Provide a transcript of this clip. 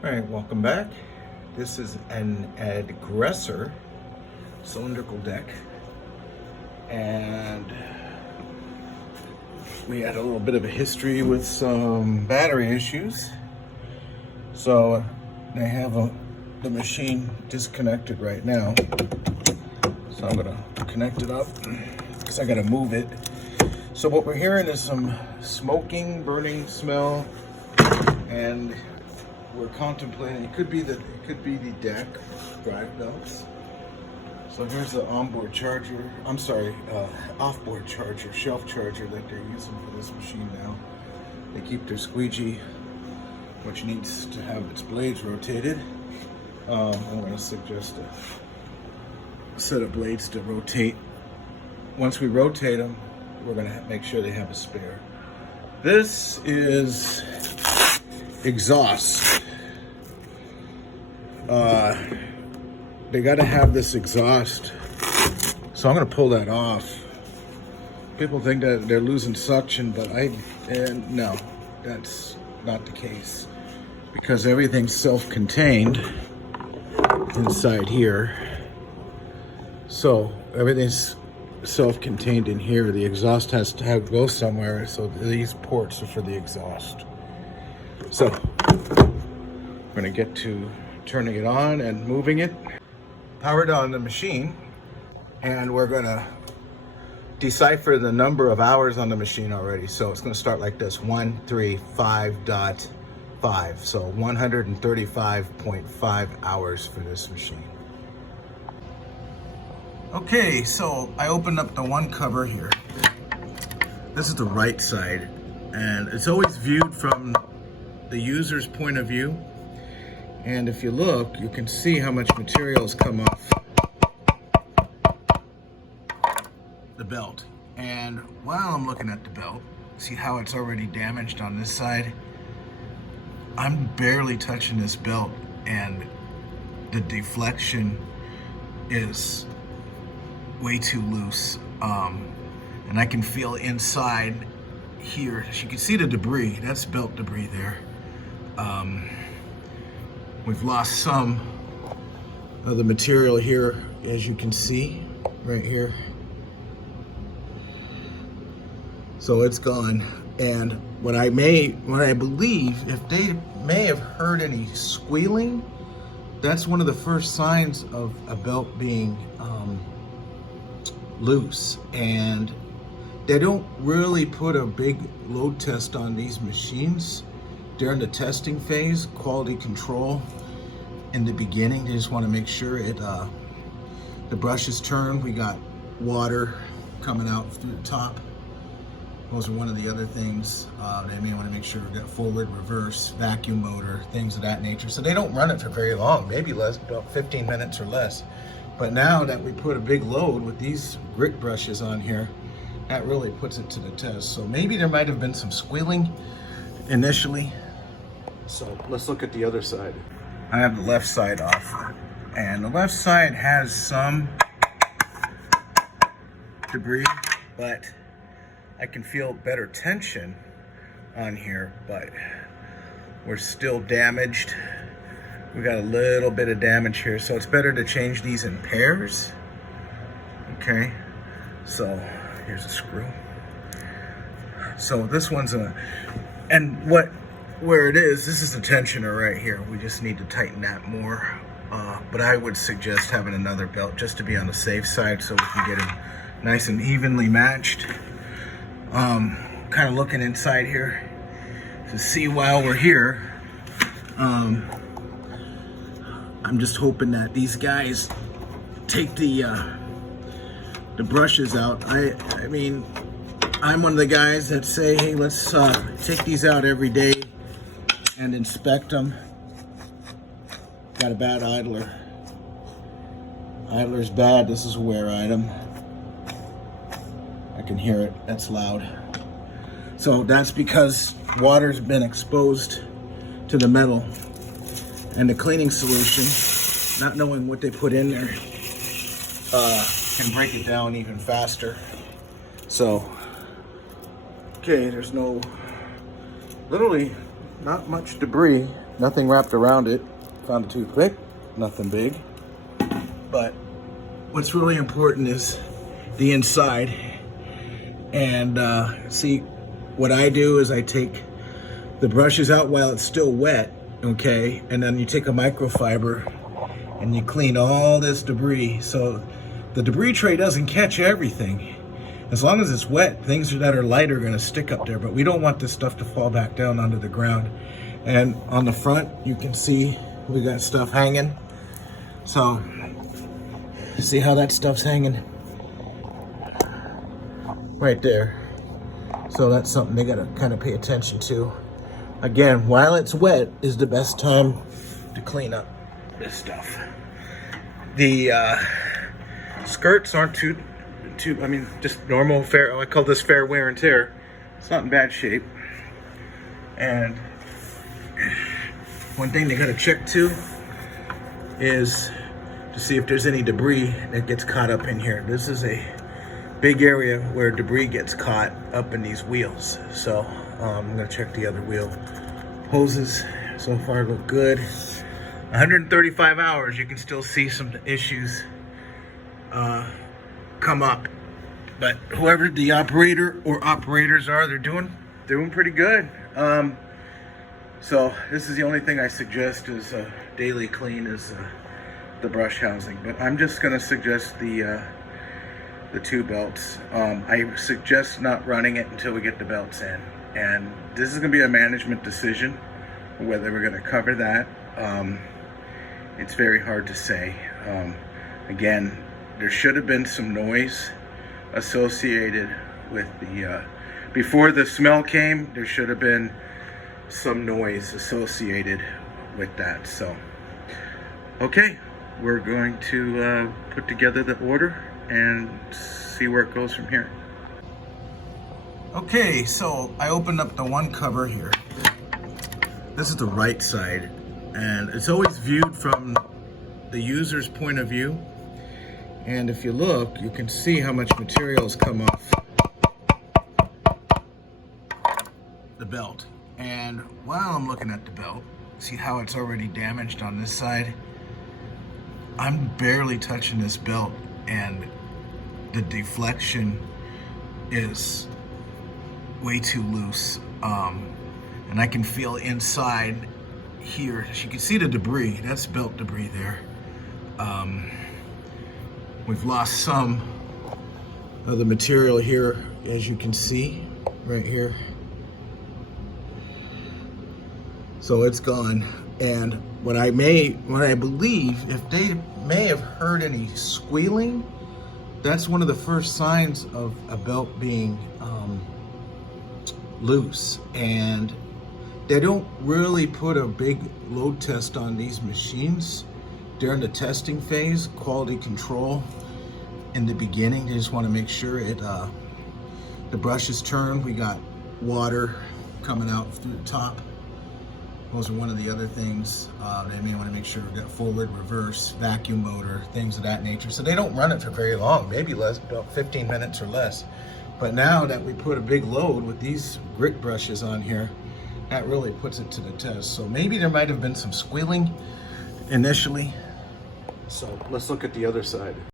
All right, welcome back. This is an Adgressor cylindrical deck, and we had a little bit of a history with some battery issues. So they have the machine disconnected right now. So I'm gonna connect it up because I gotta move it. So what we're hearing is some smoking, burning smell, and we're contemplating it could be the deck drive belts. So here's the onboard charger. I'm sorry, offboard charger, shelf charger that they're using for this machine now. They keep their squeegee, which needs to have its blades rotated. I'm going to suggest a set of blades to rotate. Once we rotate them, we're going to make sure they have a spare. This is exhaust. They got to have this exhaust, so I'm going to pull that off. People think that they're losing suction, but no, that's not the case, because everything's self-contained inside here. So everything's self-contained in here. The exhaust has to go somewhere, so these ports are for the exhaust. So we're going to get to turning it on and moving it. Powered on the machine, and we're going to decipher the number of hours on the machine already. So it's going to start like this: 135.5. So 135.5 hours for this machine. Okay, so I opened up the one cover here. This is the right side, and it's always viewed from the user's point of view. And if you look, you can see how much material has come off the belt. And while I'm looking at the belt, see how it's already damaged on this side? I'm barely touching this belt, and the deflection is way too loose. And I can feel inside here. As you can see the debris, that's belt debris there. We've lost some of the material here, as you can see right here. So it's gone. And what I believe, if they may have heard any squealing, that's one of the first signs of a belt being loose. And they don't really put a big load test on these machines during the testing phase. Quality control in the beginning, they just want to make sure the brushes turn. We got water coming out through the top. Those are one of the other things. They may want to make sure we got forward, reverse, vacuum motor, things of that nature. So they don't run it for very long, maybe less, about 15 minutes or less. But now that we put a big load with these grit brushes on here, that really puts it to the test. So maybe there might have been some squealing initially. So let's look at the other side. I have the left side off, and the left side has some debris, but I can feel better tension on here, but we're still damaged. We got a little bit of damage here, so it's better to change these in pairs. Okay, so here's a screw. So this one's where it is, this is the tensioner right here. We just need to tighten that more. But I would suggest having another belt just to be on the safe side, so we can get them nice and evenly matched. Kind of looking inside here to see while we're here. I'm just hoping that these guys take the brushes out. I mean, I'm one of the guys that say, hey, let's take these out every day and inspect them. Got a bad idler. Idler's bad. This is a wear item. I can hear it. That's loud. So that's because water's been exposed to the metal, and the cleaning solution, not knowing what they put in there, can break it down even faster. So, okay, there's literally not much debris Nothing wrapped around it. Found a toothpick, nothing big. But what's really important is the inside. And see, what I do is I take the brushes out while it's still wet, okay? And then you take a microfiber and you clean all this debris. So the debris tray doesn't catch everything. As long as it's wet, things that are light are gonna stick up there, but we don't want this stuff to fall back down onto the ground. And on the front, you can see we got stuff hanging. So, see how that stuff's hanging? Right there. So that's something they gotta kind of pay attention to. Again, while it's wet is the best time to clean up this stuff. The skirts aren't too, I mean, just normal fair, I call this fair wear and tear. It's not in bad shape. And one thing they gotta check too is to see if there's any debris that gets caught up in here. This is a big area where debris gets caught up in these wheels. So I'm gonna check the other wheel hoses. So far look good. 135 hours, you can still see some issues come up. But whoever the operator or operators are, they're doing pretty good. So this is the only thing I suggest is a daily clean is the brush housing. But I'm just gonna suggest the 2 belts. I suggest not running it until we get the belts in. And this is gonna be a management decision, whether we're gonna cover that. It's very hard to say. Again, there should have been some noise associated with the, before the smell came, there should have been some noise associated with that. So, okay, we're going to put together the order and see where it goes from here. Okay, so I opened up the one cover here. This is the right side, and it's always viewed from the user's point of view. And if you look, you can see how much material has come off the belt. And while I'm looking at the belt, see how it's already damaged on this side? I'm barely touching this belt, and the deflection is way too loose. And I can feel inside here, as you can see the debris, that's belt debris there. We've lost some of the material here, as you can see right here. So it's gone. And what I believe, if they may have heard any squealing, that's one of the first signs of a belt being loose. And they don't really put a big load test on these machines during the testing phase, quality control in the beginning. They just want to make sure the brush is turned. We got water coming out through the top. Those are one of the other things. They may want to make sure we've got forward, reverse, vacuum motor, things of that nature. So they don't run it for very long, maybe less, about 15 minutes or less. But now that we put a big load with these grit brushes on here, that really puts it to the test. So maybe there might have been some squealing initially. So let's look at the other side.